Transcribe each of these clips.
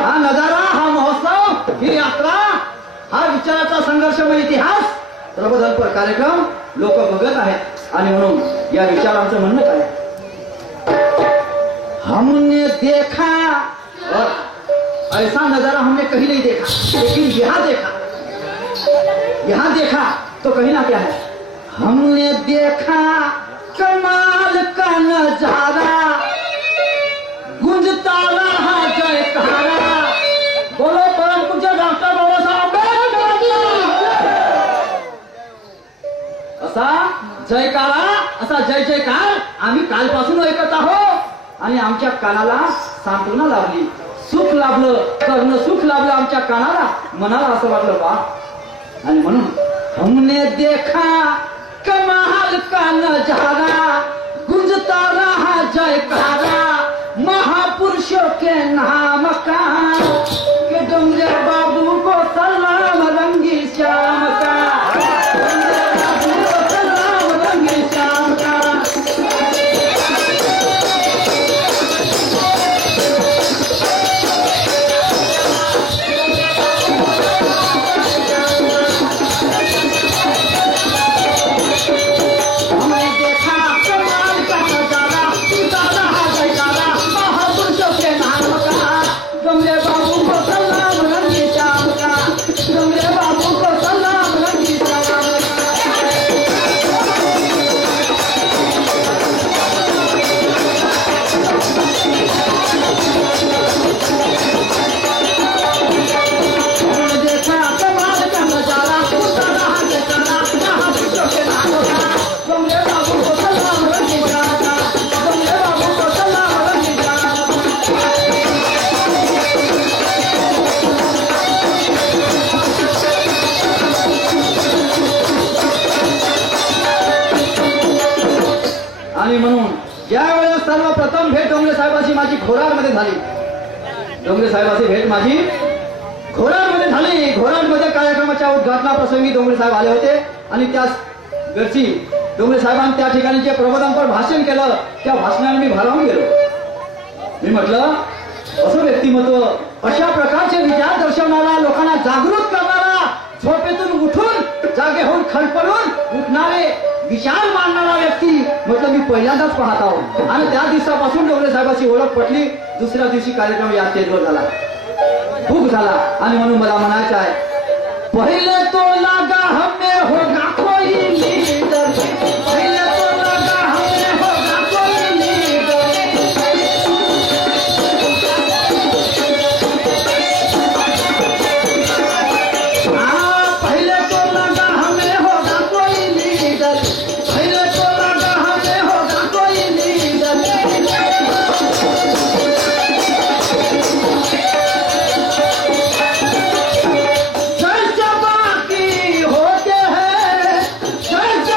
हा नजारा, हा महोत्सव, ही यात्रा, हा विचाराचा संघर्षमय इतिहास, प्रबोधनपर कार्यक्रम लोक बघत आहेत आणि म्हणून या विचारांचं म्हणणं काय? हमने देखा और ऐसा नजारा हमने कहीं नहीं देखा, लेकिन यहाँ देखा तो कहीं ना क्या है, हमने देखा कमाल का नजारा, गुंजता रहा जयकारा, बोलो परम पूज्य डॉक्टर बाबासाहेब असा जयकारा, असा जय जयकार आम्ही कालपासून ऐकत आहोत आणि आमच्या कानाला सांत्वना लाभली, सुख लाभलं, कर्ण सुख लाभलं आमच्या कानाला, मनाला असं वाटलं बा. आणि म्हणून हमने देखा कमाल का नजारा, गुंजता रहा जयकारा, महापुरुषों के नाम का, के डुमरे बाबू को सलाम रंगी श्याम का, डुमरे बाबू को सलाम रंगी श्याम का. आणि म्हणून ज्या वेळेस सर्वप्रथम भेट डोंगरे साहेबांची माझी घोराडमध्ये झाली, डोंगरे साहेबांची भेट माझी घोराडमध्ये झाली. घोराडमध्ये कार्यक्रमाच्या उद्घाटना प्रसंगी डोंगरे साहेब आले होते आणि त्याच वेळची डोंगरे साहेबांनी त्या ठिकाणी जे प्रबोधनपर भाषण केलं, त्या भाषणाने मी भारावून गेलो. मी म्हटलं असं व्यक्तिमत्व, अशा प्रकारचे विचार दर्शवणारा, लोकांना जागृत करणारा, झोपेतून उठून जागे होऊन खडपडून उठणारे विचार मांडणारा व्यक्ती म्हटलं मी पहिल्यांदाच पाहत आहोत. आणि त्या दिवसापासून डोंगरे साहेबांची ओळख पटली. दुसऱ्या दिवशी कार्यक्रम या स्टेजवर झाला, खूप झाला. आणि म्हणून मला म्हणायचं आहे, पहिले तो लागा हमें होगा कोई लीडर, पहिले तो लागा हमें होगा कोई लीडर, पहिले तो लागा हमें होगा कोई लीडर, पहिले तो लागा हमें होगा कोई लीडर. जैसे बाकी होते हैं, जैसे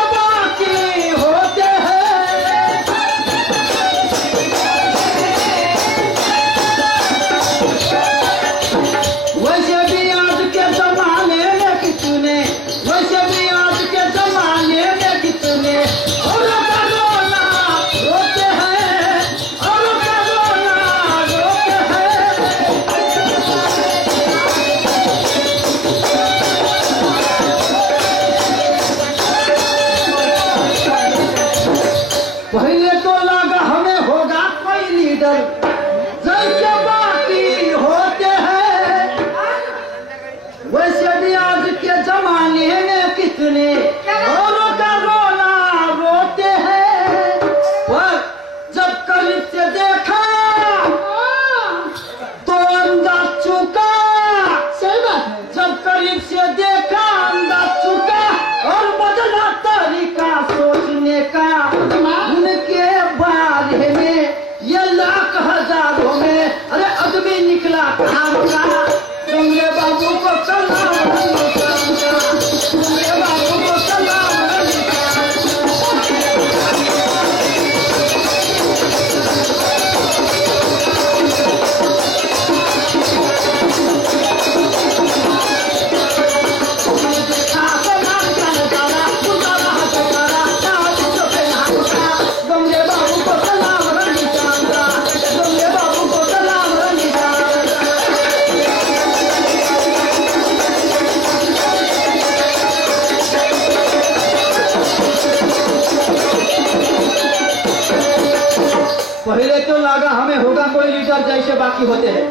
में होगा कोई लीडर जैसे बाकी होते हैं।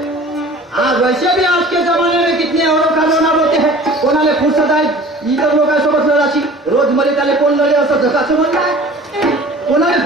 आज वैसे भी आज के जमाने में कितने औरों का लोना होते हैं, कोणाले फुर्सत आहे इतर लोकांसोबत लढाची, रोज मरे त्याला कोण लढे असं जगाचं म्हणणं आहे, कोणाला